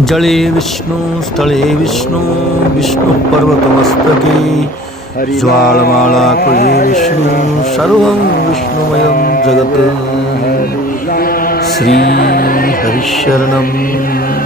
जले विष्णु स्थले विष्णु विष्णु पर्वतमस्तके ज्वालमालाकुले विष्णु सर्वं विष्णुमयं जगत् श्री हरिशरणम्।